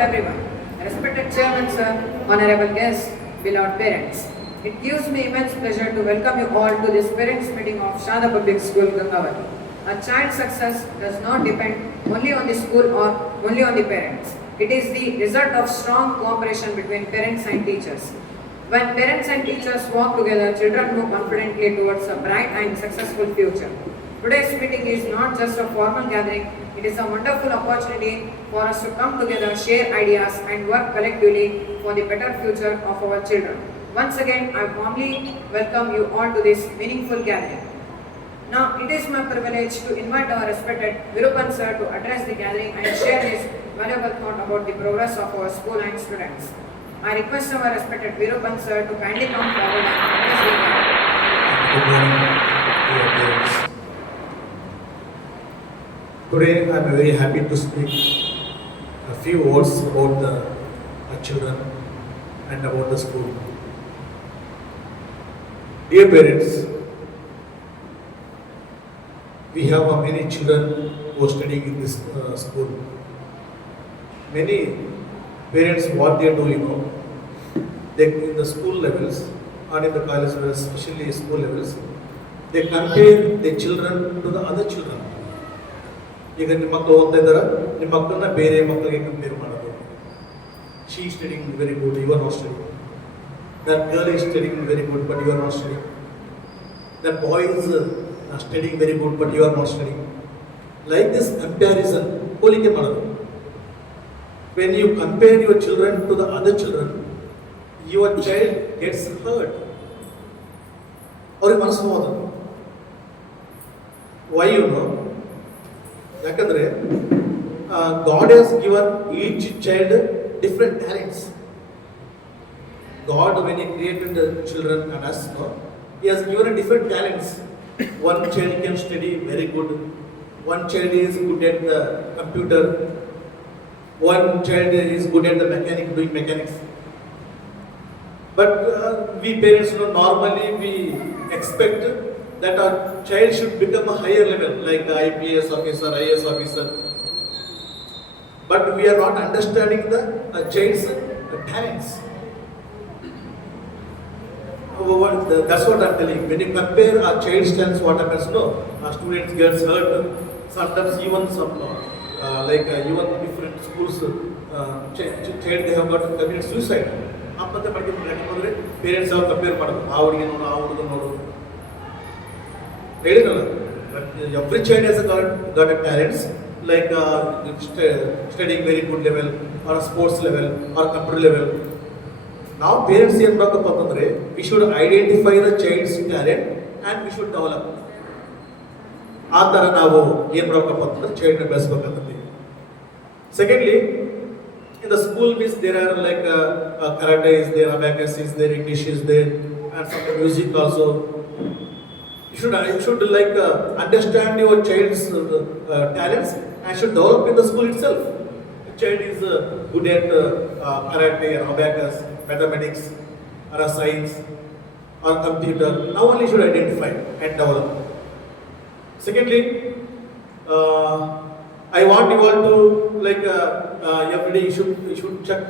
everyone. Respected Chairman Sir, honorable guests, beloved parents. It gives me immense pleasure to welcome you all to this parents meeting of Shada Public School, Gangavati. A child's success does not depend only on the school or only on the parents. It is the result of strong cooperation between parents and teachers. When parents and teachers work together, children move confidently towards a bright and successful future. Today's meeting is not just a formal gathering, it is a wonderful opportunity for us to come together, share ideas and work collectively for the better future of our children. Once again, I warmly welcome you all to this meaningful gathering. Now, it is my privilege to invite our respected Virupan Sir to address the gathering and share his valuable thought about the progress of our school and students. I request our respected Virupan Sir to kindly come forward and address the gathering. Good morning, dear parents. Today I am very happy to speak a few words about the children and about the school. Dear parents, we have many children who are studying in this school. Many parents, what they do, they in the school levels and in the college levels, especially school levels, they compare their children to the other children. ಈಗ ನಿಮ್ಮ ಮಕ್ಕಳು ಓದ್ತಾ ಇದ್ದಾರೆ, ನಿಮ್ಮ ಮಕ್ಕಳನ್ನ ಬೇರೆ ಮಕ್ಕಳಿಗೆ compare ಮಾಡೋದು. She is studying very good, you are not studying. That girl is studying very good, but you are not studying. That boy is studying very good, but you are not studying. Like this comparison, ಹೋಲಿಕೆ ಮಾಡೋದು. When you compare your children to the other children, your child gets hurt. ಅವ್ರಿಗೆ ಮನಸ್ಸು ನೋವು. Why you know? ಯಾಕಂದ್ರೆ God has given each child different talents. God, when He created the children and us, He has given different talents. One child can study very good. One child is good at the computer. One child is good at the doing mechanics. But we parents normally we expect that our child should become a higher level, like IPS officer, IAS officer. But we are not understanding the child's talents. That's what I'm telling. When you compare our child's talents, what happens? No, our students gets hurt. Sometimes even some even different schools, child they have got committed suicide. After parents have compare ಮಾಡೋದು. Every child has got a talents like studying very good level or sports level or computer level. Now parents ಏನು ಮಾಡಬೇಕಪ್ಪ ಅಂತಂದ್ರೆ we should identify the child's talent and we should develop. ಆ ಥರ ನಾವು ಏನು ಮಾಡಬೇಕಪ್ಪ ಅಂತಂದ್ರೆ ಚೈಲ್ಡ್ನ ಬೆಳೆಸಬೇಕಂತಂದು. Secondly, in the school means there are like karate is there, abacus is there, English is there, and some music also. You should like understand your child's talents and should develop in the school itself. A child is good at karate or abacus, mathematics or science or computer. Now only should identify and develop. Secondly, I want you all to like every day you should check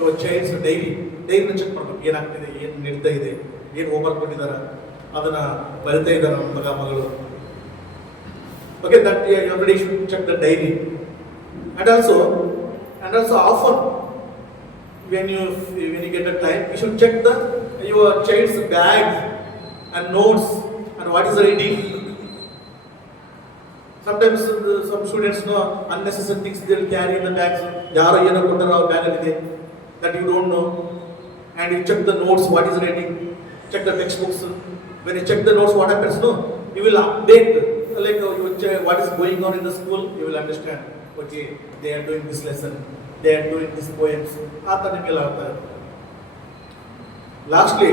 your child's daily check ಮಾಡಬೇಕು. ಏನಾಗ್ತಿದೆ, ಏನು ನಡೀತಾ ಇದೆ, ಏನು homework ಕೊಟ್ಟಿದ್ದಾರೆ, ಅದನ್ನ ಬರಿತಾ ಇದ್ದಾರೆ ನಮ್ಮ ಮಗ ಮಗಳು. Okay, that everybody should check the diary. And also often when you get the time, you should check your child's bag and notes and what is the reading. Sometimes some students know unnecessary things they will carry in the bags. ಯಾರೋ ಏನೋ ಕೊಟ್ಟರೆ ಅವ್ರ ಬ್ಯಾಗಲ್ಲಿದೆ that you don't know. And you check the notes, what is reading, check the textbooks. When you check the notes, what happens? No, you will update like what is going on in the school. You will understand. Okay, they are doing this lesson, they are doing this poems. Lastly,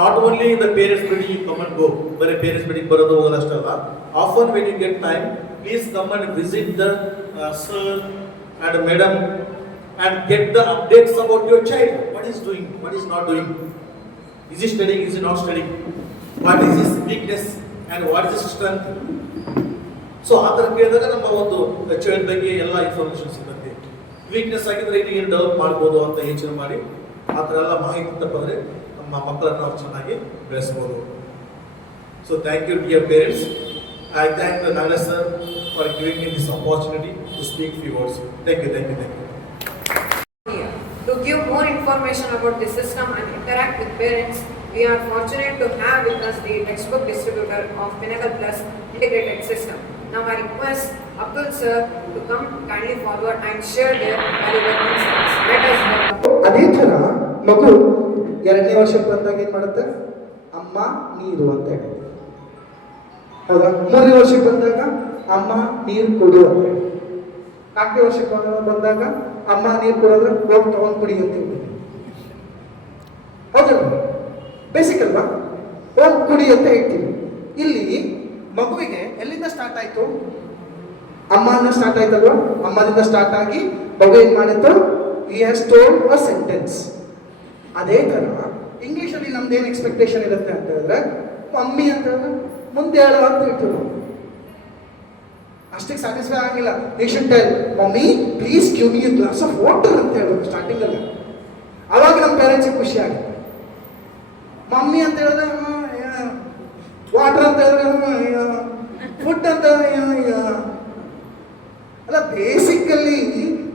not only the parents meeting you come and go, but a parents meeting barodu hogala ashtalla. Often when you get time, please come and visit the sir and madam and get the updates about your child. What is doing, what is not doing. Is he studying? Is he not studying? What is his weakness and what is his strength? So, ಆ ಥರ ಕೇಳಿದಾಗ ನಮ್ಮ ಒಂದು child ಬಗ್ಗೆ ಎಲ್ಲ information ಸಿಗುತ್ತೆ. Weakness ಆಗಿದ್ರೆ ಇದು ಏನು ಡೆವಲಪ್ ಮಾಡ್ಬೋದು ಅಂತ ಯೋಚನೆ ಮಾಡಿ ಆ ಥರ ಎಲ್ಲ ಮಾಹಿತಿ ತಪ್ಪಿದ್ರೆ ನಮ್ಮ ಮಕ್ಕಳನ್ನು ನಾವು ಚೆನ್ನಾಗಿ ಬೆಳೆಸ್ಬೋದು. So thank you dear parents. I thank Nagaraj sir for giving me this opportunity to speak few words. Thank you. To give more information about the system and interact with parents, we are fortunate to have with us the textbook distributor of Pinnacle Plus integrated system. Now I request Abdul sir to come kindly forward and share their valuable insights. Let us welcome. ಅದೇ ಥರ ಮಗು 2ನೇ ವರ್ಷಕ್ಕೆ ಬಂದಾಗ ಏನು ಮಾಡುತ್ತೆ? ಅಮ್ಮ ನೀರು ಅಂತ ಹೇಳುತ್ತೆ. ಹೌದಾ? 3ನೇ ವರ್ಷಕ್ಕೆ ಬಂದಾಗ ಅಮ್ಮ ನೀರು ಕೊಡು ಅಂತ ಹೇಳಿ. 4ನೇ ವರ್ಷಕ್ಕೆ ಬಂದಾಗ ಅಮ್ಮ ನೀರು ಕೊಡೋದ್ರೆ ಹೋಗಿ ತಗೊಂಡು ಕುಡಿ ಅಂತ ಹೇಳ್ತೀನಿ. ಹೌದಲ್ವ? ಬೇಸಿಕ್ ಅಲ್ವಾ? ಹೋಗಿ ಕುಡಿ ಅಂತ ಹೇಳ್ತೀವಿ. ಇಲ್ಲಿ ಮಗುವಿಗೆ ಎಲ್ಲಿಂದ ಸ್ಟಾರ್ಟ್ ಆಯ್ತು? ಅಮ್ಮನ ಸ್ಟಾರ್ಟ್ ಆಯ್ತಲ್ವಾ? ಅಮ್ಮದಿಂದ ಸ್ಟಾರ್ಟ್ ಆಗಿ ಮಗು ಏನ್ ಮಾಡಿತ್ತು? he has told a sentence. ಅದೇ ತರ ಇಂಗ್ಲಿಷಲ್ಲಿ ನಮ್ದು ಏನು ಎಕ್ಸ್ಪೆಕ್ಟೇಷನ್ ಇರುತ್ತೆ ಅಂತ ಹೇಳಿದ್ರೆ ಮಮ್ಮಿ ಅಂತ ಹೇಳಿದ್ರೆ ಮುಂದೆ ಹೇಳೋ ಅಂತ ಹೇಳ್ತೀವಿ ನಾವು. ಅಷ್ಟಕ್ಕೆ ಸ್ಯಾಟಿಸ್ಫೈ ಆಗಿಲ್ಲ. You should tell mummy please give me a glass of water ಅಂತ ಹೇಳಬೇಕು ಸ್ಟಾರ್ಟಿಂಗ್ ಅಲ್ಲಿ. ಅವಾಗ ನಮ್ಮ ಪೇರೆಂಟ್ಸಿಗೆ ಖುಷಿ ಆಗುತ್ತೆ. ಮಮ್ಮಿ ಅಂತ ಹೇಳಿದ್ರೆ ವಾಟರ್ ಅಂತ ಹೇಳಿದ್ರೆ ಫುಡ್ ಅಂತ ಅಲ್ಲ. ಬೇಸಿಕಲ್ಲಿ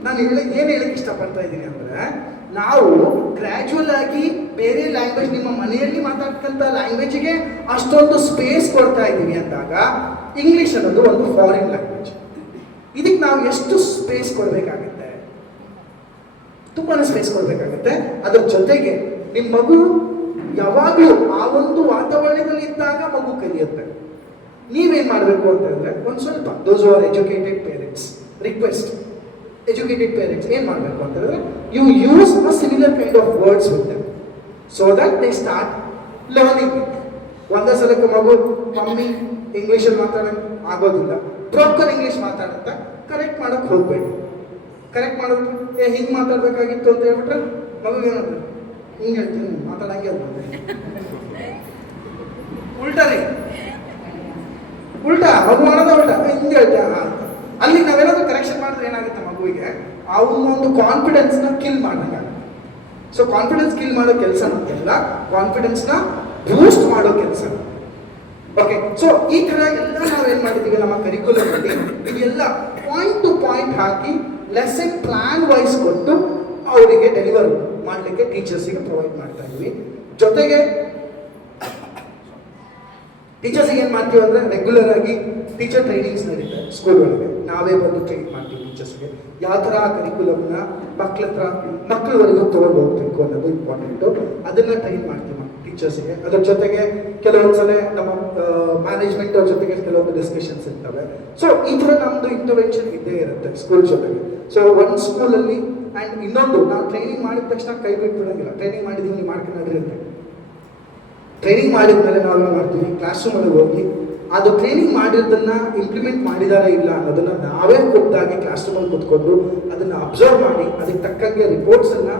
ನಾನು ಏನು ಹೇಳಕ್ಕೆ ಇಷ್ಟಪಡ್ತಾ ಇದ್ದೀನಿ ಅಂದರೆ, ನಾವು ಗ್ರ್ಯಾಜುವಲ್ ಆಗಿ ಬೇರೆ ಲ್ಯಾಂಗ್ವೇಜ್, ನಿಮ್ಮ ಮನೆಯಲ್ಲಿ ಮಾತಾಡ್ತಕ್ಕಂಥ ಲ್ಯಾಂಗ್ವೇಜಿಗೆ ಅಷ್ಟೊಂದು ಸ್ಪೇಸ್ ಕೊಡ್ತಾ ಇದ್ದೀವಿ ಅಂದಾಗ, ಇಂಗ್ಲೀಷ್ ಅನ್ನೋದು ಒಂದು ಫಾರಿನ್ ಲ್ಯಾಂಗ್ವೇಜ್. ಇದಕ್ಕೆ ನಾವು ಎಷ್ಟು ಸ್ಪೇಸ್ ಕೊಡಬೇಕಾಗುತ್ತೆ? ತುಂಬಾ ಸ್ಪೇಸ್ ಕೊಡಬೇಕಾಗುತ್ತೆ. ಅದ್ರ ಜೊತೆಗೆ ನಿಮ್ಮ ಮಗು ಯಾವಾಗಲೂ ಆ ಒಂದು ವಾತಾವರಣದಲ್ಲಿ ಇದ್ದಾಗ ಮಗು ಕಲಿಯುತ್ತೆ. ನೀವೇನು ಮಾಡಬೇಕು ಅಂತ ಹೇಳಿದ್ರೆ, ಒಂದು ಸ್ವಲ್ಪ those are educated parents request, educated parents ಏನು ಮಾಡಬೇಕು ಅಂತ ಹೇಳಿದ್ರೆ, you use a similar kind of words with them so that they start learning it. ಒಂದೇ ಸಲಕ್ಕೆ ಮಗು ಮಮ್ಮಿ ಇಂಗ್ಲೀಷಲ್ಲಿ ಮಾತಾಡೋದು ಆಗೋದಿಲ್ಲ. ಬ್ರೋಕನ್ ಇಂಗ್ಲೀಷ್ ಮಾತಾಡುತ್ತಾ ಕರೆಕ್ಟ್ ಮಾಡೋಕ್ಕೆ ಹೋಗ್ಬೇಡಿ. ಕರೆಕ್ಟ್ ಮಾಡೋದು ಹಿಂಗೆ ಮಾತಾಡಬೇಕಾಗಿತ್ತು ಅಂತ ಹೇಳ್ಬಿಟ್ರೆ ಮಗು ಏನಂತ ಹಿಂಗೆ ಹೇಳ್ತೀನಿ ಮಾತಾಡಂಗೆ ಅದು ಉಲ್ಟಾ ರೀ, ಉಲ್ಟಾ ಮಗು ಮಾಡೋದ ಉಲ್ಟಾ ಹಿಂಗೆ ಹೇಳ್ತೀಯ ಅಂತ. ಅಲ್ಲಿ ನಾವೇನಾದ್ರೂ ಕರೆಕ್ಷನ್ ಮಾಡಿದ್ರೆ ಏನಾಗುತ್ತೆ ಮಗುವಿಗೆ, ಅವನೊಂದು ಕಾನ್ಫಿಡೆನ್ಸ್ನ ಕಿಲ್ ಮಾಡ್ದಂಗಾಗುತ್ತೆ. ಸೊ ಕಾನ್ಫಿಡೆನ್ಸ್ ಕಿಲ್ ಮಾಡೋ ಕೆಲಸ ನಮಗೆಲ್ಲ ಕಾನ್ಫಿಡೆನ್ಸ್ನ ಬೂಸ್ಟ್ ಮಾಡೋ ಕೆಲಸ. ಓಕೆ, ಸೊ ಈ ಥರ ಎಲ್ಲ ನಾವೇನು ಮಾಡಿದ್ದೀವಿ ನಮ್ಮ ಕರಿಕ್ಯುಲಮಲ್ಲಿ, ಇದೆಲ್ಲ point to point hockey lesson plan wise ಕೊಟ್ಟು ಅವರಿಗೆ ಡೆಲಿವರ್ ಮಾಡಲಿಕ್ಕೆ ಟೀಚರ್ಸಿಗೆ ಪ್ರೊವೈಡ್ ಮಾಡ್ತಾ ಇದ್ವಿ. ಜೊತೆಗೆ ಟೀಚರ್ಸಿಗೆ ಏನು ಮಾಡ್ತೀವಿ ಅಂದರೆ, ರೆಗ್ಯುಲರ್ ಆಗಿ ಟೀಚರ್ ಟ್ರೈನಿಂಗ್ಸ್ ನಡೀತಾರೆ ಸ್ಕೂಲ್ ಒಳಗೆ. ನಾವೇ ಬಂದು ಟ್ರೈನ್ ಮಾಡ್ತೀವಿ ಟೀಚರ್ಸ್ಗೆ. ಯಾವ ಥರ ಆ ಕರಿಕ್ಯುಲಮ್ನ ಮಕ್ಕಳವರೆಗೂ ತೊಗೊಂಡು ಹೋಗ್ಬೇಕು ಅನ್ನೋದು ಇಂಪಾರ್ಟೆಂಟು. ಅದನ್ನು ಟ್ರೈನ್ ಮಾಡ್ತೀವಿ ಟೀಚರ್ಸ್ಗೆ. ಅದ್ರ ಜೊತೆಗೆ ಕೆಲವೊಂದ್ಸಲ ನಮ್ಮ ಮ್ಯಾನೇಜ್ಮೆಂಟ್ ಅವ್ರ ಜೊತೆಗೆ ಕೆಲವೊಂದು ಡಿಸ್ಕಷನ್ಸ್ ಇರ್ತವೆ. ಸೊ ಈ ಥರ ನಮ್ಮದು ಇಂಟರ್ವೆನ್ಷನ್ ಇದ್ದೇ ಇರುತ್ತೆ ಸ್ಕೂಲ್ ಜೊತೆಗೆ. ಸೊ ಒಂದು ಸ್ಕೂಲಲ್ಲಿ ಆ್ಯಂಡ್ ಇನ್ನೊಂದು, ನಾವು ಟ್ರೈನಿಂಗ್ ಮಾಡಿದ ತಕ್ಷಣ ಕೈ ಬಿಟ್ಬಿಡೋಂಗಿಲ್ಲ. ಟ್ರೈನಿಂಗ್ ಮಾಡಿದ್ದೀವಿ ನೀವು ಮಾಡ್ಕೊಂಡು ನಡೀರುತ್ತೆ. ಟ್ರೈನಿಂಗ್ ಮಾಡಿದ್ಮೇಲೆ ನಾವೇನು ಮಾಡ್ತೀವಿ, ಕ್ಲಾಸ್ ರೂಮಲ್ಲಿ ಹೋಗಿ ಅದು ಟ್ರೈನಿಂಗ್ ಮಾಡಿರೋದನ್ನ ಇಂಪ್ಲಿಮೆಂಟ್ ಮಾಡಿದಾರಾ ಇಲ್ಲ ಅನ್ನೋದನ್ನ ನಾವೇ ಖುದ್ದಾಗಿ ಕ್ಲಾಸ್ ರೂಮಲ್ಲಿ ಕೂತ್ಕೊಂಡು ಅದನ್ನು ಅಬ್ಸರ್ವ್ ಮಾಡಿ ಅದಕ್ಕೆ ತಕ್ಕಂಗೆ ರಿಪೋರ್ಟ್ಸನ್ನು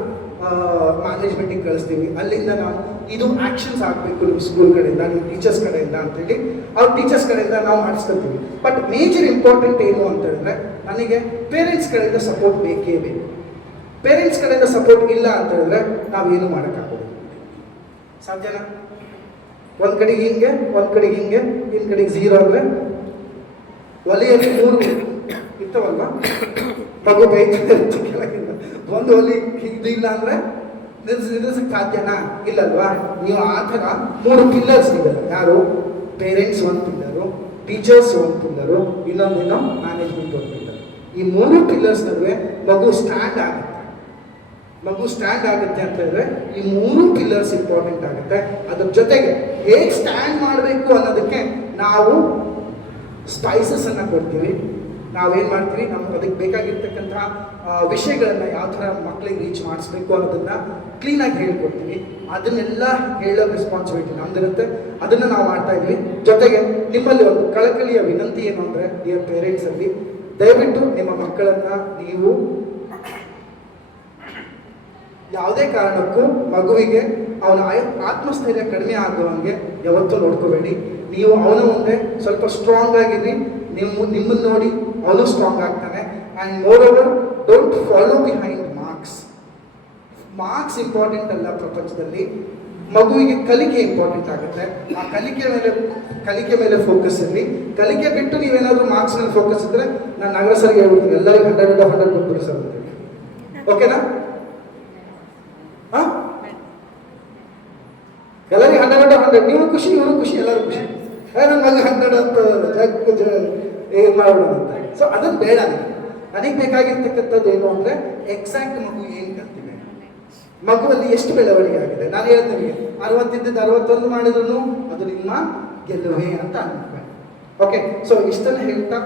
ಮ್ಯಾನೇಜ್ಮೆಂಟಿಗೆ ಕಳಿಸ್ತೀವಿ. ಅಲ್ಲಿಂದ ನಾವು ಇದು ಆ್ಯಕ್ಷನ್ಸ್ ಆಗಬೇಕು ನಿಮ್ಮ ಸ್ಕೂಲ್ ಕಡೆಯಿಂದ, ನಿಮ್ಮ ಟೀಚರ್ಸ್ ಕಡೆಯಿಂದ ಅಂತೇಳಿ ಅವ್ರ ಟೀಚರ್ಸ್ ಕಡೆಯಿಂದ ನಾವು ಮಾಡಿಸ್ಕೊಳ್ತೀವಿ. ಬಟ್ ಮೇಜರ್ ಇಂಪಾರ್ಟೆಂಟ್ ಏನು ಅಂತ ಹೇಳಿದ್ರೆ, ನನಗೆ ಪೇರೆಂಟ್ಸ್ ಕಡೆಯಿಂದ ಸಪೋರ್ಟ್ ಬೇಕೇ ಬೇಕು. ಪೇರೆಂಟ್ಸ್ ಕಡೆಯಿಂದ ಸಪೋರ್ಟ್ ಇಲ್ಲ ಅಂತ ಹೇಳಿದ್ರೆ ನಾವೇನು ಮಾಡೋಕ್ಕಾಗೋದು. ಸಾಧ್ಯನಾ? ಒಂದು ಕಡೆಗೆ ಹಿಂಗೆ, ಒಂದು ಕಡೆಗೆ ಹಿಂಗೆ, ಇನ್ನು ಕಡೆಗೆ ಝೀರೋ ಅಂದರೆ ಒಲೆಯಲ್ಲಿ 3 ಇರ್ತವಲ್ವ, ಮಗು ಬೈತಾರೆ ಕೆಳಗಿಂದ. ಒಂದು ಒಲಿ ಇದು ಇಲ್ಲ ಅಂದರೆ ನಿಲ್ಲಿಸಕ್ಕೆ ಸಾಧ್ಯನಾ? ಇಲ್ಲಲ್ವಾ? ನೀವು ಆ ಥರ 3 ಪಿಲ್ಲರ್ಸ್ ಇದ್ದಾರೆ. ಯಾರು? ಪೇರೆಂಟ್ಸ್ ಒಂದು ಪಿಲ್ಲರು, ಟೀಚರ್ಸ್ ಒಂದು ಪಿಲ್ಲರು, ಇನ್ನೊಂದೇನೋ ಮ್ಯಾನೇಜ್ಮೆಂಟ್ ಒಂದು ಪಿಲ್ಲರ್. ಈ 3 ಪಿಲ್ಲರ್ಸ್ ನಡುವೆ ಮಗು ಸ್ಟ್ಯಾಂಡ್ ಆಗುತ್ತೆ. ಮಗು ಸ್ಟ್ಯಾಂಡ್ ಆಗುತ್ತೆ ಅಂತ ಹೇಳಿದ್ರೆ ಈ 3 ಪಿಲ್ಲರ್ಸ್ ಇಂಪಾರ್ಟೆಂಟ್ ಆಗುತ್ತೆ. ಅದ್ರ ಜೊತೆಗೆ ಹೇಗೆ ಸ್ಟ್ಯಾಂಡ್ ಮಾಡಬೇಕು ಅನ್ನೋದಕ್ಕೆ ನಾವು ಸ್ಪೈಸಸನ್ನು ಕೊಡ್ತೀವಿ. ನಾವೇನು ಮಾಡ್ತೀವಿ, ನಮ್ಗೆ ಅದಕ್ಕೆ ಬೇಕಾಗಿರ್ತಕ್ಕಂತಹ ವಿಷಯಗಳನ್ನು ಯಾವ ಥರ ಮಕ್ಕಳಿಗೆ ರೀಚ್ ಮಾಡಿಸ್ಬೇಕು ಅನ್ನೋದನ್ನು ಕ್ಲೀನಾಗಿ ಹೇಳ್ಕೊಡ್ತೀವಿ. ಅದನ್ನೆಲ್ಲ ಹೇಳೋ ರೆಸ್ಪಾನ್ಸಿಬಿಲಿಟಿ ನಮ್ದಿರುತ್ತೆ. ಅದನ್ನು ನಾವು ಮಾಡ್ತಾ ಇದ್ವಿ. ಜೊತೆಗೆ ನಿಮ್ಮಲ್ಲಿ ಒಂದು ಕಳಕಳಿಯ ವಿನಂತಿ ಏನು ಅಂದರೆ, ಡಿಯರ್ ಪೇರೆಂಟ್ಸಲ್ಲಿ ದಯವಿಟ್ಟು ನಿಮ್ಮ ಮಕ್ಕಳನ್ನು ನೀವು ಯಾವುದೇ ಕಾರಣಕ್ಕೂ ಮಗುವಿಗೆ ಅವನ ಆತ್ಮಸ್ಥೈರ್ಯ ಕಡಿಮೆ ಆಗುವಂಗೆ ಯಾವತ್ತೂ ನೋಡ್ಕೋಬೇಡಿ. ನೀವು ಅವನ ಮುಂದೆ ಸ್ವಲ್ಪ ಸ್ಟ್ರಾಂಗ್ ಆಗಿರಿ. ನಿಮ್ಮನ್ನು ನೋಡಿ ಅವನು ಸ್ಟ್ರಾಂಗ್ ಆಗ್ತಾನೆ. And more over don't follow behind marks important ಅಲ್ಲ ಪ್ರಪಂಚದಲ್ಲಿ. ಮಗುವಿಗೆ ಕಲಿಕೆ ಇಂಪಾರ್ಟೆಂಟ್ ಆಗುತ್ತೆ. ಆ ಕಲಿಕೆ ಮೇಲೆ ಫೋಕಸ್ ಇರಲಿ. ಕಲಿಕೆ ಬಿಟ್ಟು ನೀವೇನಾದರೂ ಮಾರ್ಕ್ಸ್ ಮೇಲೆ ಫೋಕಸ್ ಇದ್ದರೆ ನಾನು ನಾಗರಾಜ್ ಸರ್ಗೆ ಹೇಳ್ಬಿಡ್ತೀನಿ, ಎಲ್ಲರಿಗೂ 100 ಕೊಟ್ಬಿಡಿ ಸರ್ ಅಂತ. ಓಕೆನಾ? ಹಾಂ, ಎಲ್ಲರಿಗೂ 100 ನೀವು ಖುಷಿ, ಇವರು ಖುಷಿ, ಎಲ್ಲರೂ ಖುಷಿ. ನನ್ನ ಮಗ 100 ಅಂತ ಏನು ಮಾಡೋಣ ಅಂತ. ಸೊ ಅದನ್ನು ಬೇಡ. ನನಗೆ ಬೇಕಾಗಿರ್ತಕ್ಕಂಥದ್ದು ಏನು ಅಂದರೆ ಎಕ್ಸಾಕ್ಟ್ ಮಗು ಏನು ಕಲ್ತಿದೆ, ಮಗುವಲ್ಲಿ ಎಷ್ಟು ಬೆಳವಣಿಗೆ ಆಗಿದೆ. ನಾನು ಹೇಳ್ತೀನಿ 60 61 ಮಾಡಿದ್ರು ಅದು ನಿಮ್ಮ ಗೆಲುವೇ ಅಂತ ಅನ್ಕೊಂಡು. ಓಕೆ, ಸೊ ಇಷ್ಟನ್ನು ಹೇಳ್ತಾ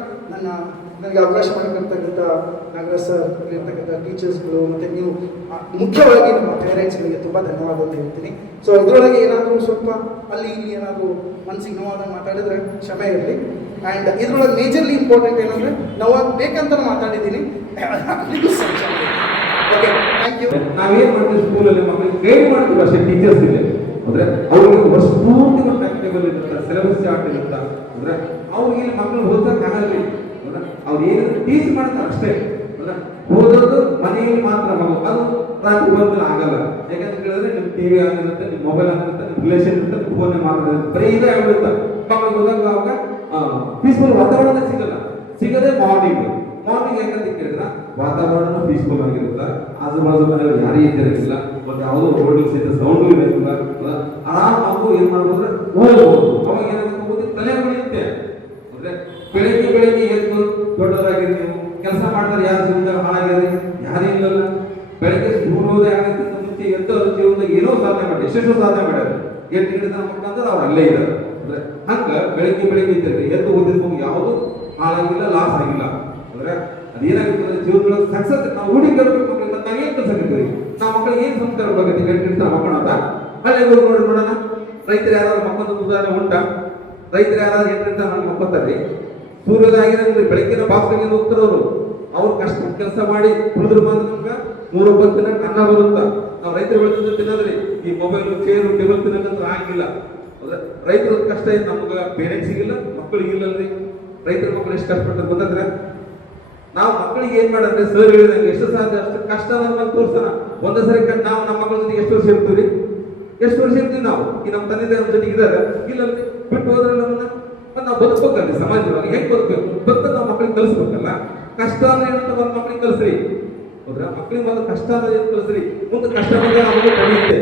ನನಗೆ ಅವಕಾಶ ಮಾಡಿಕೊಡ್ತಕ್ಕಂಥ ನಾಗರಾಜ್ ಸರ್, ಇರ್ತಕ್ಕಂಥ ಟೀಚರ್ಸ್ಗಳು ಮತ್ತು ನೀವು ಮುಖ್ಯವಾಗಿ ನಮ್ಮ ಪೇರೆಂಟ್ಸ್ಗಳಿಗೆ ತುಂಬ ಧನ್ಯವಾದ ಹೇಳ್ತೀನಿ. ಸೊ ಇದರೊಳಗೆ ಏನಾದರೂ ಸ್ವಲ್ಪ ಅಲ್ಲಿ ಇಲ್ಲಿ ಏನಾದರೂ ಮನಸ್ಸಿಗೆ ನೋವಾದಾಗ ಮಾತಾಡಿದ್ರೆ ಕ್ಷಮೆ ಇರಲಿ. ಆ್ಯಂಡ್ ಇದರೊಳಗೆ ಮೇಜರ್ಲಿ ಇಂಪಾರ್ಟೆಂಟ್ ಏನಂದರೆ ನೋವಾಗ ಬೇಕಂತ ಮಾತಾಡಿದ್ದೀನಿ. Okay, thank you. ನಾವೇನ್ ಮಾಡ್ತೀವಿ ಸ್ಕೂಲಲ್ಲಿ ಮಕ್ಕಳಿಗೆ ಗೈಡ್ ಮಾಡ್ತೀವಿ ಅಷ್ಟೇ ಟೀಚರ್ಸ್ ಇದೆ ಅಂದ್ರೆ ಅವ್ರಿಗೆ ವರ್ಷ ಪೂರ್ತಿ ಒಂದು ಟೈಮ್ ಟೇಬಲ್ ಇರುತ್ತೆ, ಸಿಲೆಬಸ್ ಚಾರ್ಟ್ ಇರುತ್ತೆ. ಅಂದ್ರೆ ಅವ್ರಿಗೆ ಇಲ್ಲಿ ಮಕ್ಕಳು ಓದಕ್ಕೆ ಆಗಲ್ಲ. ಅವ್ರು ಏನಾದ್ರು ಟೀಚ್ ಮಾಡ್ತಾರೆ ಅಷ್ಟೇ. ಅಂದ್ರೆ ಓದೋದು ಮನೆಯಲ್ಲಿ ಮಾತ್ರ ಮಗು, ಅದು ರಾತ್ರಿ ಓದೋದು ಆಗಲ್ಲ. ಯಾಕಂತ ಕೇಳಿದ್ರೆ ನಿಮ್ ಟಿವಿ ಆಗಿರುತ್ತೆ, ನಿಮ್ ಮೊಬೈಲ್ ಆಗಿರುತ್ತೆ, ನಿಮ್ ರಿಲೇಷನ್ ಇರುತ್ತೆ, ನಿಮ್ ಫೋನ್ ಮಾತಾಡಿರುತ್ತೆ, ಬರೀ ಇದೇ ಆಗಿರುತ್ತೆ. ಮಕ್ಕಳಿಗೆ ಓದಾಗ ಅವಾಗ ಪೀಸ್ಫುಲ್ ವಾತಾವರಣ ಸಿಗದೆ ಮಾರ್ನಿಂಗ್ ಯಾಕಂತ ಕೇಳಿದ್ರೆ ವಾತಾವರಣ ಪೀಸ್ಫುಲ್ ಆಗಿರುತ್ತೆ. ಆಜು ಬಾಜು ಮನೆಯವರು ಯಾರೇ ಇದ್ದಿರಲಿಲ್ಲ, ಮತ್ತೆ ಯಾವುದೋ ರೋಡ್ ಸೌಂಡು ಇರೋದಿಲ್ಲ. ಆರಾಮಾಗೂ ಏನ್ ಮಾಡ್ಬೋದ್ರೆ ಓದ್ಬೋದು. ಅವಾಗ ಏನಾಗುತ್ತೆ, ತಲೆ ಉಳಿಯುತ್ತೆ. ಅಂದ್ರೆ ಬೆಳಿಗ್ಗೆ ಎದ್ದು ದೊಡ್ಡದಾಗಿರಿ, ನೀವು ಕೆಲಸ ಮಾಡ್ತಾರೆ, ಯಾರು ಜೀವನದಾಗ ಹಾಳಾಗಿರಿ, ಯಾರೇ ಇಲ್ಲಲ್ಲ. ಬೆಳಿಗ್ಗೆ ಸೂರ್ಯೋದಯ ಆಗೋದಕ್ಕಿಂತ ಮುಂಚೆ ಎದ್ದು ಅವ್ರ ಜೀವನದಾಗ ಏನೋ ಸಾಧನೆ ಮಾಡಿ, ಎಷ್ಟೆಷ್ಟೋ ಸಾಧನೆ ಮಾಡ್ಯಾರ. 8 ಗಂಟೆ ಮಕ್ಕಳಂದ್ರೆ ಅವ್ರು ಅಲ್ಲೇ ಇದ್ದಾರೆ. ಅಂದ್ರೆ ಹಂಗ ಬೆಳಿಗ್ಗೆ ಇದ್ದಾರೆ, ಎದ್ದು ಓದಿದ್ ಯಾವುದು ಹಾಳಾಗಿಲ್ಲ, ಲಾಸ್ ಆಗಿಲ್ಲ. ಅಂದ್ರೆ ಅದೇನಾಗುತ್ತೆ ಜೀವನದೊಳಗೆ ಸಕ್ಸಸ್ ನಾವು ರೂಢೀಕರಿಸಬೇಕು. ಮತ್ತೆ ನಾವು ಏನ್ ಕೆಲಸ ಕರಿತೀವಿ, ನಾವು ಮಕ್ಕಳಿಗೆ ಏನ್ ಸಂಸ್ಕಾರ ಬೇಕಂತ ಗಂಟೆ ಮಕ್ಕಳ ಅಂತ ಅಲ್ಲೇ ಹೋಗಿ ನೋಡಿ ನೋಡೋಣ. ರೈತರು ಯಾರಾದ್ರೂ ಮಕ್ಕಳ ಉದಾಹರಣೆ ಉಂಟಾ? ರೈತರು ಯಾರಾದ್ರೂ 8 ಗಂಟೆ ಮಕ್ಕಳ್ತಾರೆ, ಸೂರ್ಯೋದಯ ಆಗಿರೋದ್ರಿ ಬೆಳಗ್ಗಿನ ಬಾಕ್ಸ್ಗೆ ಹೋಗ್ತಾರವ್ರು. ಅವ್ರು ಕಷ್ಟ ಕೆಲಸ ಮಾಡಿ ಉಳಿದ್ರು ಬಂದ ನಮ್ಗೆ 3 ತಿನ್ನಕ್ಕೆ ಅನ್ನ ಬರುತ್ತ. ನಾವು ರೈತರು ಬೆಳೆದ ತಿನ್ನೋದ್ರಿ ಈ ಮೊಬೈಲ್ ಚೇರು ಟೇಬಲ್ ತಿನ್ನಕ್ಕಂತ ಆಗಿಲ್ಲ. ರೈತರ ಕಷ್ಟ ಏನು ನಮ್ಗೆ ಪೇರೆಂಟ್ಸಿಗಿಲ್ಲ, ಮಕ್ಕಳಿಗಿಲ್ಲಲ್ರಿ. ರೈತರ ಮಕ್ಕಳು ಎಷ್ಟು ಕಷ್ಟಪಡ್ತಾರೆ ಗೊತ್ತಾದ್ರೆ. ನಾವು ಮಕ್ಕಳಿಗೆ ಏನ್ ಮಾಡಂದ್ರೆ ಸರ್ ಹೇಳಿದಂಗೆ ಎಷ್ಟು ಸಾಧ್ಯ ಅಷ್ಟು ಕಷ್ಟ ನಮ್ಗೆ ತೋರ್ಸೋಣ. ಒಂದೇ ಸರಿ ನಾವು ನಮ್ಮ ಮಕ್ಕಳ ಜೊತೆಗೆ ಎಷ್ಟು ವರ್ಷ ಇರ್ತೀವಿ, ನಾವು ಈ ನಮ್ಮ ತಂದೆ ನಮ್ಮ ಜೊತೆಗೆ ಇದ್ದಾರೆ ಇಲ್ಲಲ್ರಿ. ಬಿಟ್ಟು ಹೋದ್ರೆ ನಮ್ಮನ್ನ ನಾವು ಬದುಕಬೇಕಲ್ರಿ ಸಮಾಜವಾಗಿ. ಹೆಂಗ್ ಬದುಕಬೇಕು ಬದುಕ ನಾವು ಮಕ್ಕಳಿಗೆ ಕಲಿಸ್ಬೇಕಲ್ಲ. ಕಷ್ಟ ಅಂದ್ರೆ ಏನಂತ ಒಂದು ಮಕ್ಕಳಿಗೆ ಕಲಿಸ್ರಿ. ಹೌದ್ರಾ? ಮಕ್ಕಳಿಗೆ ಮೊದಲು ಕಷ್ಟ ಅಂದ್ರೆ ಏನು ಕಲಿಸ್ರಿ, ಮುಂದೆ ಕಷ್ಟ ಬಂದ್ರೆ ನಮಗೆ ಕಲಿಯುತ್ತೆ.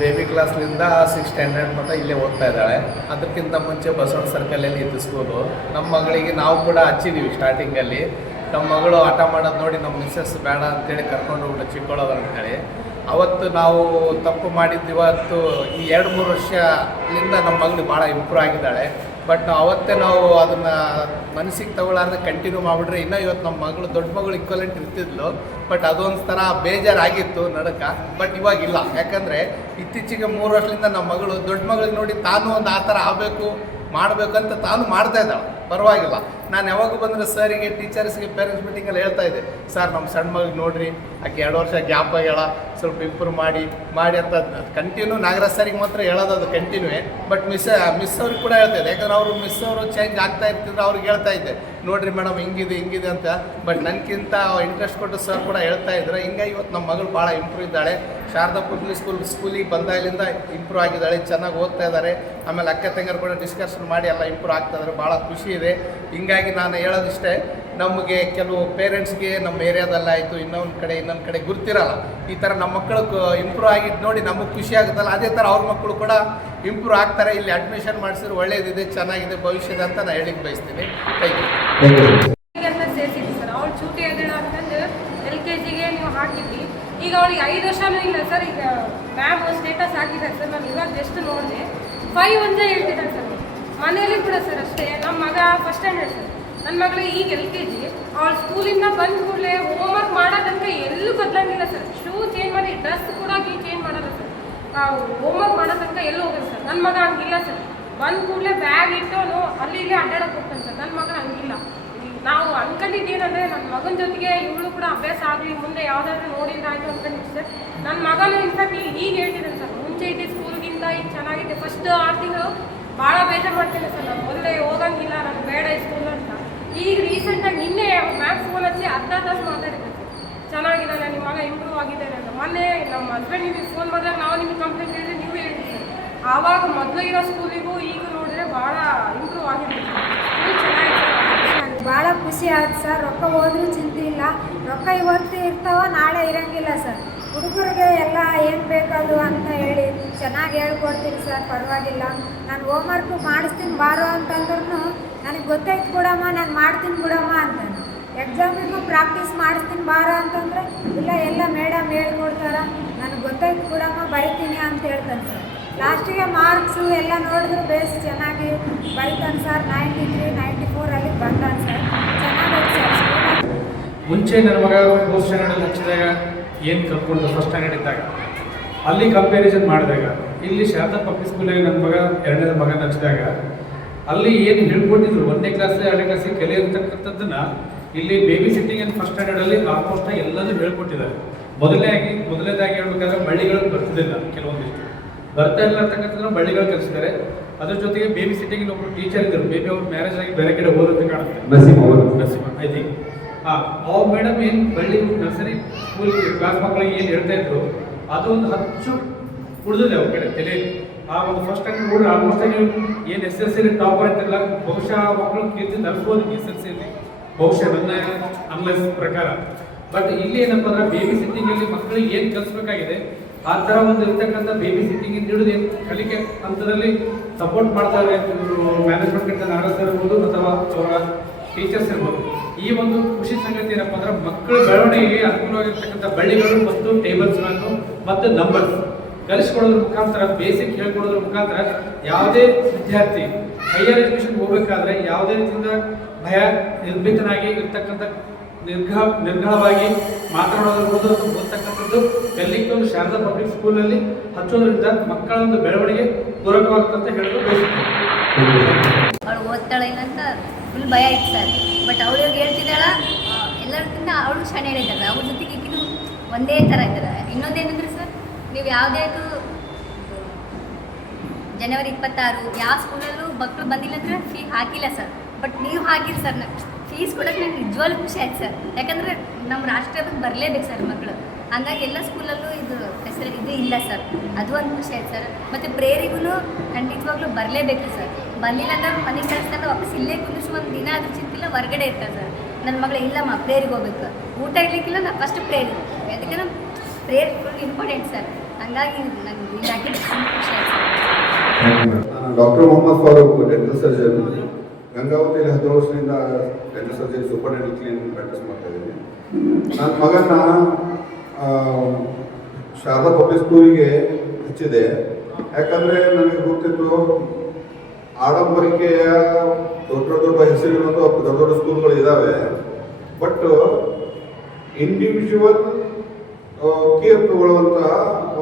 ಬೇಬಿ ಕ್ಲಾಸ್ನಿಂದ 6th ಸ್ಟ್ಯಾಂಡರ್ಡ್ ಮಟ್ಟ ಇಲ್ಲೇ ಓದ್ತಾ ಇದ್ದಾಳೆ. ಅದಕ್ಕಿಂತ ಮುಂಚೆ ಬಸವಣ್ಣ ಸರ್ಕಲಲ್ಲಿ ಇದ್ದು ಸ್ಕೂಲು. ನಮ್ಮ ಮಗಳಿಗೆ ನಾವು ಕೂಡ ಹಚ್ಚಿದ್ದೀವಿ ಸ್ಟಾರ್ಟಿಂಗಲ್ಲಿ. ನಮ್ಮ ಮಗಳು ಆಟ ಮಾಡೋದು ನೋಡಿ ನಮ್ಮ ಮಿಸ್ಸಸ್ ಬೇಡ ಅಂತೇಳಿ ಕರ್ಕೊಂಡು ಹೋಗ್ಬಿಟ್ಟು ಚಿಕ್ಕೊಳ್ಳೋದು ಅಂತೇಳಿ. ಅವತ್ತು ನಾವು ತಪ್ಪು ಮಾಡಿದ್ದು ಇವತ್ತು ಈ 2-3 ವರ್ಷದಿಂದ ನಮ್ಮ ಮಗಳು ಭಾಳ ಇಂಪ್ರೂವ್ ಆಗಿದ್ದಾಳೆ. ಬಟ್ ಅವತ್ತೇ ನಾವು ಅದನ್ನು ಮನಸ್ಸಿಗೆ ತಗೊಳ್ಳಾರ್ದೆ ಕಂಟಿನ್ಯೂ ಮಾಡಿಬಿಟ್ರೆ ಇನ್ನೂ ಇವತ್ತು ನಮ್ಮ ಮಗಳು ದೊಡ್ಡ ಮಗಳು ಇಕ್ವಲೆಂಟ್ ಇರ್ತಿದ್ಲು. ಬಟ್ ಅದೊಂದು ಥರ ಬೇಜಾರಾಗಿತ್ತು ನಡಕ. ಬಟ್ ಇವಾಗಿಲ್ಲ, ಯಾಕಂದರೆ ಇತ್ತೀಚೆಗೆ 3 ವರ್ಷದಿಂದ ನಮ್ಮ ಮಗಳು ದೊಡ್ಡ ಮಗಳಿಗೆ ನೋಡಿ ತಾನು ಒಂದು ಆ ಥರ ಆಗಬೇಕು ಮಾಡಬೇಕಂತ ತಾನು ಮಾಡ್ತಾ ಇದ್ದಾಳೆ. ಪರವಾಗಿಲ್ಲ. ನಾನು ಯಾವಾಗ ಬಂದರೆ ಸರಿಗೆ, ಟೀಚರ್ಸ್ಗೆ, ಪೇರೆಂಟ್ಸ್ ಮೀಟಿಂಗಲ್ಲಿ ಹೇಳ್ತಾ ಇದ್ದೆ, ಸರ್ ನಮ್ಮ ಸಣ್ಣ ಮಗಳಿಗೆ ನೋಡಿರಿ, ಆಕೆ 2 ವರ್ಷ ಗ್ಯಾಪ್ ಆಗ್ಯಾಳ, ಸ್ವಲ್ಪ ಇಂಪ್ರೂವ್ ಮಾಡಿ ಅಂತ ಕಂಟಿನ್ಯೂ ನಾಗರಾಜ್ ಸರಿಗೆ ಮಾತ್ರ ಹೇಳೋದು, ಅದು ಕಂಟಿನ್ಯೂವೇ. ಬಟ್ ಮಿಸ್ ಅವ್ರಿಗೆ ಕೂಡ ಹೇಳ್ತಾ ಇದ್ದೆ, ಯಾಕಂದ್ರೆ ಅವರು ಮಿಸ್ ಅವರು ಚೇಂಜ್ ಆಗ್ತಾ ಇರ್ತಿದ್ರು. ಅವ್ರಿಗೆ ಹೇಳ್ತಾ ಇದ್ದೆ, ನೋಡಿರಿ ಮೇಡಮ್ ಹಿಂಗಿದೆ ಅಂತ. ಬಟ್ ನನಗಿಂತ ಇಂಟ್ರೆಸ್ಟ್ ಕೊಟ್ಟು ಸರ್ ಕೂಡ ಹೇಳ್ತಾ ಇದ್ರು. ಹಿಂಗಾಗಿ ಇವತ್ತು ನಮ್ಮ ಮಗಳು ಭಾಳ ಇಂಪ್ರೂವ್ ಇದ್ದಾಳೆ. ಶಾರದಾ ಪಬ್ಲಿಕ್ ಸ್ಕೂಲಿಗೆ ಬಂದಾಗಲಿಂದ ಇಂಪ್ರೂವ್ ಆಗಿದ್ದಾಳೆ, ಚೆನ್ನಾಗಿ ಓದ್ತಾ ಇದ್ದಾರೆ. ಆಮೇಲೆ ಅಕ್ಕ ತಂಗರು ಕೂಡ ಡಿಸ್ಕಷನ್ ಮಾಡಿ ಎಲ್ಲ ಇಂಪ್ರೂವ್ ಆಗ್ತಾ ಇದ್ದಾರೆ. ಭಾಳ ಖುಷಿ ಇದೆ. ಹಿಂಗಾಗಿ ನಾನು ಹೇಳೋದಿಷ್ಟೇ, ನಮಗೆ ಕೆಲವು ಪೇರೆಂಟ್ಸ್ಗೆ ನಮ್ಮ ಏರಿಯಾದಲ್ಲಾಯಿತು ಇನ್ನೊಂದು ಕಡೆ ಗುರ್ತಿರಲ್ಲ. ಈ ಥರ ನಮ್ಮ ಮಕ್ಕಳು ಇಂಪ್ರೂವ್ ಆಗಿದ್ದು ನೋಡಿ ನಮಗೆ ಖುಷಿ ಆಗುತ್ತಲ್ಲ, ಅದೇ ಥರ ಅವ್ರ ಮಕ್ಕಳು ಕೂಡ ಇಂಪ್ರೂವ್ ಆಗ್ತಾರೆ. ಇಲ್ಲಿ ಅಡ್ಮಿಷನ್ ಮಾಡಿಸಿದ್ರೆ ಒಳ್ಳೇದಿದೆ, ಚೆನ್ನಾಗಿದೆ ಭವಿಷ್ಯದ ಅಂತ ನಾನು ಹೇಳಿಕ್ಕೆ ಬಯಸ್ತೀನಿ. Thank you. ಸೇರಿಸಿದ್ವಿ ಸರ್. ಅವಳು ಚೂಟಿ ಎದ್ದೇಳ ಅಂತಂದು LKGಗೆ ನೀವು ಹಾಕಿದ್ವಿ. ಈಗ ಅವಳಿಗೆ 5 ವರ್ಷನೂ ಇಲ್ಲ ಸರ್. ಈಗ ಮ್ಯಾಮ್ ಸ್ಟೇಟಸ್ ಹಾಕಿದ್ದಾರೆ ಸರ್, ನಾನು ಇವಾಗ ಜಸ್ಟ್ ನೋಡಿದೆ 5 ಒಂದೇ ಹೇಳ್ತಿದ್ದಾರೆ ಸರ್. ಮನೆಯಲ್ಲಿ ಕೂಡ ಸರ್ ಅಷ್ಟೇ. ನಮ್ಮ ಮಗ ಫಸ್ಟ್ ಸ್ಟ್ಯಾಂಡರ್ಡ್ ಸರ್, ನನ್ನ ಮಗಳು ಈಗ LKG. ಅವಳು ಸ್ಕೂಲಿಂದ ಬಂದ ಕೂಡಲೇ ಹೋಮ್ವರ್ಕ್ ಮಾಡೋದಂದ್ರೆ ಎಲ್ಲೂ ಬದಲಂಗಿಲ್ಲ ಸರ್. ಶೂ ಚೇಂಜ್ ಮಾಡಿ ಡ್ರೆಸ್ ಕೂಡ ಚೇಂಜ್ ಮಾಡಲ್ಲ ಸರ್. ಹೋಮ್ವರ್ಕ್ ಮಾಡೋ ತನಕ ಎಲ್ಲೂ ಹೋಗಲ್ಲ ಸರ್. ನನ್ನ ಮಗ ಹಂಗಿಲ್ಲ ಸರ್. ಬಂದ ಕೂಡಲೇ ಬ್ಯಾಗ್ ಇಟ್ಟವನು ಅಲ್ಲಿ ಇಲ್ಲಿ ಅಡ್ಡಾಡಕ್ಕೆ ಹೋಗ್ತಾನೆ ಸರ್. ನನ್ನ ಮಗ ಹಂಗಿಲ್ಲ. ನಾವು ಅನ್ಕೊಂಡಿದ್ದೇನಂದರೆ ನನ್ನ ಮಗನ ಜೊತೆಗೆ ಇವಳು ಕೂಡ ಅಭ್ಯಾಸ ಆಗಲಿ, ಮುಂದೆ ಯಾವುದಾದ್ರೂ ನೋಡಿದ್ರೆ ಆಯಿತು ಅನ್ಕೊಂಡಿದ್ದೆ ಸರ್. ನನ್ನ ಮಗನೂ ಇನ್ಫ್ಯಾಕ್ಟ್ ಈಗ ಹೇಳ್ತಿದ್ದಾನೆ ಸರ್, ಮುಂಚೆ ಇದ್ದೆ ಸ್ಕೂಲ್ಗಿಂತ ಈಗ ಚೆನ್ನಾಗಿದೆ. ಫಸ್ಟ್ 6 ತಿಂಗಳು ಭಾಳ ಬೇಜಾರು ಮಾಡ್ತೇನೆ ಸರ್. ನಾನು ಮೊದಲೇ ಹೋಗಂಗಿಲ್ಲ, ನಾನು ಬೇಡ ಈ ಸ್ಕೂಲ್ ಅಂತ. ಈಗ ರೀಸೆಂಟಾಗಿ ನಿನ್ನೆ ಮ್ಯಾಥ್ಸ್ ಫೋನಲ್ಲಿ ಅರ್ಧ ತಾಸು ಮಾತಾಡಿದ್ದೆ ಸರ್, ಚೆನ್ನಾಗಿದ್ದಾನೆ ನಿಮ್ಮ ಮಗ, ಇಂಪ್ರೂವ್ ಆಗಿದ್ದಾನೆ ಅಂತ. ಮೊನ್ನೆ ನಮ್ಮ ಹಸ್ಬೆಂಡ್ ನಿಮಗೆ ಫೋನ್ ಮಾಡಿದಾಗ ನಾವು ನಿಮಗೆ ಕಂಪ್ಲೇಂಟ್ ಹೇಳಿದ್ರೆ ನೀವು ಹೇಳಿದ್ರಿ ಸರ್. ಆವಾಗ ಮೊದಲು ಇರೋ ಸ್ಕೂಲಿಗೂ ಈಗ ನೋಡಿದ್ರೆ ಭಾಳ ಇಂಪ್ರೂವ್ ಆಗಿದೆ ಸರ್. ಸ್ಕೂಲ್ ಚೆನ್ನಾಗಿದೆ ಸರ್. ಭಾಳ ಖುಷಿ ಆಯ್ತು ಸರ್. ರೊಕ್ಕ ಹೋದ್ರೂ ಚಿಂತೆ ಇಲ್ಲ. ರೊಕ್ಕ ಇವತ್ತು ಇರ್ತಾವ, ನಾಳೆ ಇರಂಗಿಲ್ಲ ಸರ್. ಹುಡುಗರಿಗೆ ಎಲ್ಲ ಏನು ಬೇಕದು ಅಂತ ಹೇಳಿ ಚೆನ್ನಾಗಿ ಹೇಳ್ಕೊಡ್ತೀನಿ ಸರ್, ಪರವಾಗಿಲ್ಲ. ನಾನು ಹೋಮ್ವರ್ಕು ಮಾಡಿಸ್ತೀನಿ ಬಾರೋ ಅಂತಂದ್ರೂ ನನಗೆ ಗೊತ್ತಾಯ್ತು ಬಿಡಮ್ಮ, ನಾನು ಮಾಡ್ತೀನಿ ಬಿಡಮ್ಮ ಅಂತಾನೆ. ಎಕ್ಸಾಮಿಗೂ ಪ್ರಾಕ್ಟೀಸ್ ಮಾಡಿಸ್ತೀನಿ ಬಾರೋ ಅಂತಂದರೆ ಇಲ್ಲ, ಎಲ್ಲ ಮೇಡಮ್ ಹೇಳ್ಕೊಡ್ತಾರೆ, ನನಗೆ ಗೊತ್ತಾಯ್ತು ಬಿಡಮ್ಮ, ಬರಿತೀನಿ ಅಂತ ಹೇಳ್ತಾನೆ ಸರ್. ಲಾಸ್ಟಿಗೆ ಮಾರ್ಕ್ಸು ಎಲ್ಲ ನೋಡಿದ್ರು ಬೇಸ್ ಚೆನ್ನಾಗಿ ಬರಿತಾನೆ ಸರ್. 93, 94 ಅಲ್ಲಿ ಬಂದಾನೆ ಸರ್. ಚೆನ್ನಾಗೈತೆ ಸರ್ ಸ್ಕೂಲ್. ಮುಂಚೆ ನನ್ನ ಮಗ ಫೋರ್ತ್ ಸ್ಟ್ಯಾಂಡರ್ಡಲ್ಲಿ ಹಚ್ಚಿದಾಗ ಏನು ಕಲ್ತ್ಕೊಂಡು ಫಸ್ಟ್ ಸ್ಟ್ಯಾಂಡರ್ಡ್ ಇದ್ದಾಗ ಅಲ್ಲಿ ಕಂಪ್ಯಾರಿಸನ್ ಮಾಡಿದಾಗ ಇಲ್ಲಿ ಶಾರದಾ ಪಬ್ಲಿಕ್ ಸ್ಕೂಲಲ್ಲಿ ನನ್ನ ಮಗ ಎರಡನೇ ಮಗನ ಹಚ್ಚಿದಾಗ ಅಲ್ಲಿ ಏನು ಹೇಳ್ಕೊಟ್ಟಿದ್ರು 1ನೇ ಕ್ಲಾಸ್ 2ನೇ ಕ್ಲಾಸಿಗೆ ಕಲಿಯತಕ್ಕಂಥದ್ದನ್ನು ಇಲ್ಲಿ ಬೇಬಿ ಸಿಟ್ಟಿಂಗ್ ಅಂಡ್ ಫಸ್ಟ್ ಸ್ಟ್ಯಾಂಡರ್ಡಲ್ಲಿ ಆಲ್ಮೋಸ್ಟ್ ಎಲ್ಲದೂ ಹೇಳ್ಕೊಟ್ಟಿದ್ದಾರೆ. ಮೊದಲನೇದಾಗಿ ಹೇಳ್ಬೇಕಾದ್ರೆ ಬಳ್ಳಿಗಳು ಬರ್ತಿದ್ದಿಲ್ಲ, ಕೆಲವೊಂದಿಷ್ಟು ಬರ್ತಾ ಇಲ್ಲ ಅಂತಕ್ಕಂಥದ್ದು ಬಳ್ಳಿಗಳು ಕಲಿಸಿದ್ದಾರೆ. ಅದ್ರ ಜೊತೆಗೆ ಬೇಬಿ ಸಿಟ್ಟಿಂಗ್ ಒಬ್ಬರು ಟೀಚರ್ ಇದ್ದರು, ಬೇಬಿ ಅವ್ರು ಮ್ಯಾರೇಜ್ ಆಗಿ ಬೇರೆ ಕಡೆ ಹೋದಂತೆ ಕಾಣುತ್ತೆ, ನರಸಿಂಹ ಐ ಥಿಂಕ್. ಅವ್ರ ಮೇಡಮ್ ಏನು ಬಳ್ಳಿ ನರ್ಸರಿ ಸ್ಕೂಲ್ ಕ್ಲಾಸ್ ಮಕ್ಕಳಿಗೆ ಏನು ಹೇಳ್ತಾ ಇದ್ರು ಅದು ಒಂದು ಹಚ್ಚು ಉಳಿದಿದೆ ಅವ್ರ ಕಡೆ ತಲೆಯಲ್ಲಿ. ಆ ಒಂದು ಫಸ್ಟ್ ಸ್ಟ್ಯಾಂಡರ್ಡ್ ನೋಡಿ ಆಲ್ಮೋಸ್ಟ್ ಆಗಿ ಏನು SSLC ಟಾಪರ್ ಅಂತೆಲ್ಲ ಬಹುಶಃ ಮಕ್ಕಳು ಕೀರ್ತಿ ನಡೆಸ್ಬೋದು SSLC ಬಹುಶಃ ನನ್ನ ಅನಲೈಸ್ ಪ್ರಕಾರ. ಬಟ್ ಇಲ್ಲಿ ಏನಪ್ಪ ಅಂದ್ರೆ ಬೇಬಿ ಸಿಟ್ಟಿಂಗಲ್ಲಿ ಮಕ್ಕಳಿಗೆ ಏನು ಕಲಿಸ್ಬೇಕಾಗಿದೆ ಆ ಥರ ಒಂದು ಇರ್ತಕ್ಕಂಥ ಬೇಬಿ ಸಿಟ್ಟಿಂಗ್ ಹಿಡಿದು ಏನು ಕಲಿಕೆ ಹಂತದಲ್ಲಿ ಸಪೋರ್ಟ್ ಮಾಡ್ತಾರೆ ಮ್ಯಾನೇಜ್ಮೆಂಟ್ ಕಡೆ ನಾಗರಾಜ್ ಸರ್ ಇರ್ಬೋದು ಅಥವಾ ಅವರ ಟೀಚರ್ಸ್ ಇರ್ಬೋದು. ಈ ಒಂದು ಖುಷಿ ಸಂಗತಿ ಏನಪ್ಪ ಅಂದ್ರೆ ಮಕ್ಕಳ ಬೆಳವಣಿಗೆಗೆ ಅನುಕೂಲವಾಗಿರ್ತಕ್ಕಂಥ ಬಳ್ಳಿಗಳು ಮತ್ತು ಟೇಬಲ್ಸ್ಗಳನ್ನು ಮತ್ತು ನಂಬರ್ಸ್ ಕಲಿಸ್ಕೊಡೋದ್ರ ಮುಖಾಂತರ, ಬೇಸಿಕ್ ಹೇಳ್ಕೊಡೋದ್ರ ಮುಖಾಂತರ ಯಾವುದೇ ವಿದ್ಯಾರ್ಥಿ ಹೈಯರ್ ಎಜುಕೇಷನ್ ಹೋಗಬೇಕಾದ್ರೆ ಯಾವುದೇ ರೀತಿಯಿಂದ ಭಯ ನಿರ್ಭೀತನಾಗಿ ಇರ್ತಕ್ಕಂಥ ನಿರ್ಘಳವಾಗಿ ಮಾತನಾಡೋದಿರ್ಬೋದು ಅಥವಾ ಓದ್ತಕ್ಕಂಥದ್ದು ಕಲಿಕೆ ಒಂದು ಶಾರದಾ ಪಬ್ಲಿಕ್ ಸ್ಕೂಲಲ್ಲಿ ಹಚ್ಚೋದ್ರಿಂದ ಮಕ್ಕಳ ಒಂದು ಬೆಳವಣಿಗೆ ಪೂರಕವಾಗ್ತಂತ ಹೇಳಲು ಬಯಸುತ್ತೇನೆ. ಅವಳು ಓದ್ತಾಳೆ ಇಲ್ಲ ಅಂತ ಫುಲ್ ಭಯ ಇತ್ತು ಸರ್. ಬಟ್ ಅವಳಿಗೆ ಹೇಳ್ತಿದ್ದಾಳ ಎಲ್ಲರಿಗಿಂತ ಅವಳು ಶಾಣೆ ಹೇಳಿದ್ದಾಳೆ. ಅವ್ರ ಜೊತೆಗೆ ಈಗಿನೂ ಒಂದೇ ಥರ ಇದ್ದಾರೆ. ಇನ್ನೊಂದೇನೆಂದ್ರೆ ಸರ್, ನೀವು ಯಾವುದೇ ಜನವರಿ 26 ಯಾವ ಸ್ಕೂಲಲ್ಲೂ ಮಕ್ಕಳು ಬಂದಿಲ್ಲ ಅಂದರೆ ಫೀ ಹಾಕಿಲ್ಲ ಸರ್. ಬಟ್ ನೀವು ಹಾಕಿರಿ ಸರ್. ಫೀಸ್ ಕೊಡೋಕ್ಕೆ ನನಗೆ ನಿಜವಾಗ್ಲೂ ಖುಷಿ ಆಯ್ತು ಸರ್. ಯಾಕಂದರೆ ನಮ್ಮ ರಾಷ್ಟ್ರಕ್ಕೆ ಬರಲೇಬೇಕು ಸರ್ ಮಕ್ಕಳು. ಹಂಗಾಗಿ ಎಲ್ಲ ಸ್ಕೂಲಲ್ಲೂ ಇದು ಫೆಸಿಲಿಟಿ ಇದು ಇಲ್ಲ ಸರ್. ಅದು ಒಂದು ಖುಷಿ ಆಯ್ತು ಸರ್. ಮತ್ತು ಪ್ರೇರಿಗೂ ಖಂಡಿತವಾಗ್ಲೂ ಬರಲೇಬೇಕು ಸರ್. ಬರಲಿಲ್ಲ ಅಂದ್ರೆ ಮನೆಗೆ ಕಳಿಸ್ತಾರೆ, ವಾಪಸ್ ಇಲ್ಲೇ ಕುಂದಿಸಿ ಒಂದು ದಿನ ಅದ್ರ ಚಿಂತಿಲ್ಲ, ಹೊರಗಡೆ ಇರ್ತಾರೆ ಸರ್. ನನ್ನ ಮಗಳು ಇಲ್ಲಮ್ಮ ಪ್ರೇರಿಗೆ ಹೋಗ್ಬೇಕು, ಊಟ ಇರಲಿಕ್ಕಿಲ್ಲ, ನಾನು ಫಸ್ಟ್ ಪ್ರೇರಿ. ಅದಕ್ಕೆ ನಮ್ಮ ಪ್ರೇಯರ್ ಫುಲ್ ಇಂಪಾರ್ಟೆಂಟ್ ಸರ್. ಹಂಗಾಗಿ ನನಗೆ ಇದಾಗಿ ಖುಷಿ ಆಯ್ತು ಸರ್. ನಾನು doctor Mohammed Farooq, dental surgeon. ಗಂಗಾವತಿಯಲ್ಲಿ 17 ವರ್ಷದಿಂದ dental surgery super dental clinic practice ಮಾಡ್ತಾ ಇದ್ದೀನಿ. ನನ್ನ ಮಗನ ಶಾರದಾ ಪಬ್ಲಿಕ್ ಸ್ಕೂಲಿಗೆ ಹಚ್ಚಿದೆ. ಯಾಕಂದರೆ ನನಗೆ ಗೊತ್ತಿತ್ತು ಆಡಂಬರಿಕೆಯ ದೊಡ್ಡ ಹೆಸರಿರುವಂಥ ದೊಡ್ಡ ಸ್ಕೂಲ್ಗಳು ಇದ್ದಾವೆ. ಬಟ್ ಇಂಡಿವಿಜುವಲ್ ಕೇರ್ ತಗೊಳ್ಳುವಂತಹ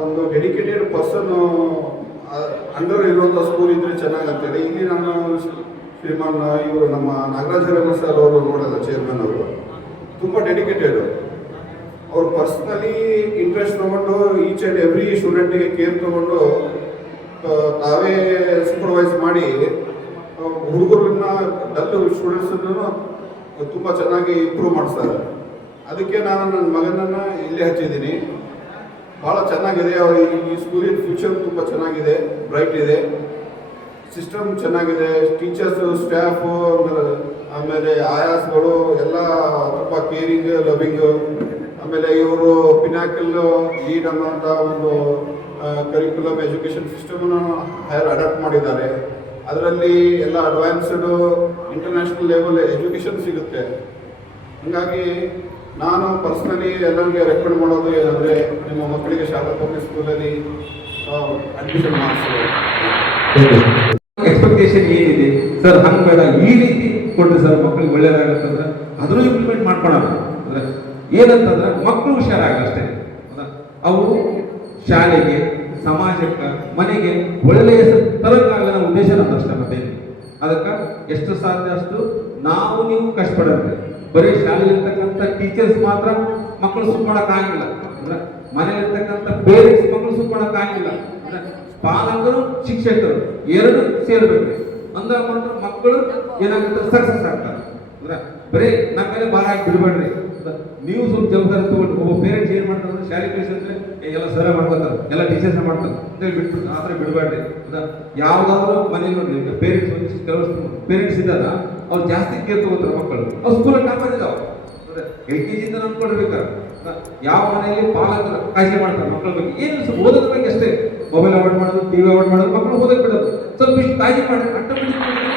ಒಂದು ಡೆಡಿಕೇಟೆಡ್ ಪರ್ಸನ್ ಅಂಡರ್ ಇರುವಂಥ ಸ್ಕೂಲ್ ಇದ್ದರೆ ಚೆನ್ನಾಗಂತೇಳಿ ಇಲ್ಲಿ ನಾನು ಶ್ರೀಮಾನ್ ಇವರು ನಮ್ಮ ನಾಗರಾಜ್ ಸರ್ ಅವರು ನೋಡಲ್ಲ, ಚೇರ್ಮನ್ ಅವರು ತುಂಬ ಡೆಡಿಕೇಟೆಡ್. ಅವ್ರು ಪರ್ಸ್ನಲಿ ಇಂಟ್ರೆಸ್ಟ್ ತೊಗೊಂಡು ಈಚ್ ಆ್ಯಂಡ್ ಎವ್ರಿ ಸ್ಟೂಡೆಂಟಿಗೆ ಕೇರ್ ತೊಗೊಂಡು ತಾವೇ ಸೂಪರ್ವೈಸ್ ಮಾಡಿ ಹುಡುಗರನ್ನ ಡಲ್ ಸ್ಟೂಡೆಂಟ್ಸನ್ನು ತುಂಬ ಚೆನ್ನಾಗಿ ಇಂಪ್ರೂವ್ ಮಾಡಿಸ್ತಾರೆ. ಅದಕ್ಕೆ ನಾನು ನನ್ನ ಮಗನನ್ನು ಇಲ್ಲೇ ಹಚ್ಚಿದ್ದೀನಿ. ಭಾಳ ಚೆನ್ನಾಗಿದೆ. ಅವ್ರ ಈ ಸ್ಕೂಲಿನ ಫ್ಯೂಚರ್ ತುಂಬ ಚೆನ್ನಾಗಿದೆ, ಬ್ರೈಟ್ ಇದೆ, ಸಿಸ್ಟಮ್ ಚೆನ್ನಾಗಿದೆ, ಟೀಚರ್ಸು, ಸ್ಟಾಫು, ಆಮೇಲೆ ಆಯಾಸ್ಗಳು ಎಲ್ಲ ತುಂಬ ಕೇರಿಂಗ್, ಲವಿಂಗು. ಆಮೇಲೆ ಇವರು ಪಿನಾಕಲ್ ಲೀಡ್ ಅನ್ನೋಂಥ ಒಂದು ಕರಿಕ್ಯುಲಮ್ ಎಜುಕೇಷನ್ ಸಿಸ್ಟಮನ್ನು ಅಡಾಪ್ಟ್ ಮಾಡಿದ್ದಾರೆ. ಅದರಲ್ಲಿ ಎಲ್ಲ ಅಡ್ವಾನ್ಸ್ಡ್ ಇಂಟರ್ನ್ಯಾಷನಲ್ ಲೆವೆಲ್ ಎಜುಕೇಷನ್ ಸಿಗುತ್ತೆ. ಹಾಗಾಗಿ ನಾನು ಪರ್ಸ್ನಲಿ ಎಲ್ಲರಿಗೆ ರೆಕಮೆಂಡ್ ಮಾಡೋದು ಏನಂದರೆ, ನಿಮ್ಮ ಮಕ್ಕಳಿಗೆ ಶಾರದಾ ಪಬ್ಲಿಕ್ ಸ್ಕೂಲಲ್ಲಿ ಅಡ್ಮಿಷನ್ ಮಾಡಿಸ್ತಾರೆ. ಎಕ್ಸ್ಪೆಕ್ಟೇಷನ್ ಏನಿದೆ ಸರ್, ಹಂಗೆ ಬೇಡ, ಈ ರೀತಿ ಕೊಟ್ಟರೆ ಸರ್ ಮಕ್ಕಳಿಗೆ ಒಳ್ಳೇದಾಗತ್ತಂದ್ರೆ ಅದನ್ನು ಇಂಪ್ಲಿಮೆಂಟ್ ಮಾಡ್ಕೊಳ್ಳೋಣ. ಅಂದರೆ ಏನಂತಂದ್ರೆ ಮಕ್ಕಳು ಹುಷಾರಾಗಷ್ಟೇ, ಅವು ಶಾಲೆಗೆ, ಸಮಾಜಕ್ಕೆ, ಮನೆಗೆ ಒಳ್ಳೆಯ ತರಕ್ಕಾಗಲ್ಲ ಉದ್ದೇಶ ನಮ್ಮಷ್ಟೇ. ಮತ್ತೆ ಅದಕ್ಕೆ ಎಷ್ಟು ಸಾಧ್ಯ ಅಷ್ಟು ನಾವು ನೀವು ಕಷ್ಟಪಡೋದು. ಬರೀ ಶಾಲೆಯಲ್ಲಿರ್ತಕ್ಕಂಥ ಟೀಚರ್ಸ್ ಮಾತ್ರ ಮಕ್ಕಳು ಸುಟ್ಟು ಮಾಡೋಕ್ಕಾಗಿಲ್ಲ, ಅಂದ್ರೆ ಮನೆಯಲ್ಲಿರ್ತಕ್ಕಂಥ ಪೇರೆಂಟ್ಸ್ ಮಕ್ಕಳು ಸುಟ್ಟು ಮಾಡೋಕ್ಕಾಗಿಲ್ಲ. ಅಂದ್ರೆ ಪಾಲಕರು, ಶಿಕ್ಷಕರು ಎರಡು ಸೇರ್ಬೇಕು. ಅಂದಾಗ ಮಕ್ಕಳು ಏನಾಗುತ್ತೆ, ಸಕ್ಸಸ್ ಆಗ್ತಾರೆ. ಅಂದ್ರೆ ಬರೀ ನಮ್ಮ ಮೇಲೆ ಭಾರ ಹಾಕಿ ಬಿಡಬೇಡ್ರಿ. ನೀವು ಸ್ವಲ್ಪ ಜವಾಬ್ದಾರಿ ತಗೊಂಡು ಒಬ್ಬ ಪೇರೆಂಟ್ಸ್ ಏನ್ ಮಾಡ್ತಾರೆ ಶಾಲೆ ಕಳಿಸಿದ್ರೆ ಎಲ್ಲ ಸರ ಮಾಡ್ಕೊತಾರೆ, ಎಲ್ಲ ಟೀಚರ್ಸ್ ಮಾಡ್ತಾರೆ ಅಂತೇಳಿ ಬಿಟ್ಬಿಟ್ಟು ಆ ಥರ ಬಿಡಬೇಡ್ರಿ. ಯಾವ್ದಾದ್ರು ಮನೇಲಿ ನೋಡ್ರಿ ಪೇರೆಂಟ್ಸ್ ಕೆಲವಷ್ಟು ಪೇರೆಂಟ್ಸ್ ಇದ್ದಾರ ಅವ್ರು ಜಾಸ್ತಿ ಕೇರ್ ತಗೋತಾರೆ ಮಕ್ಕಳು, ಅವ್ರು ಸ್ಕೂಲಲ್ಲಿ ಕಾಪಾಡಿದಾವ. LKG ಇಂದ ನಂಬ್ಕೊಂಡಿರ್ಬೇಕಾರೆ ಯಾವ ಮನೆಯಲ್ಲಿ ಪಾಲಕರು ಕಾಳಜಿ ಮಾಡ್ತಾರೆ ಮಕ್ಕಳ ಬಗ್ಗೆ, ಏನು ಓದೋದ್ರ ಬಗ್ಗೆ ಅಷ್ಟೇ. ಮೊಬೈಲ್ ಅವಾಯ್ಡ್ ಮಾಡೋದು, TV ಅವಾಯ್ಡ್ ಮಾಡೋದು, ಮಕ್ಕಳು ಓದಕ್ ಬಿಡೋದು. ಸ್ವಲ್ಪ ಇಷ್ಟು ಕಾಳಜಿ ಮಾಡಿ ಆಟೋಮೆಟಿಕ್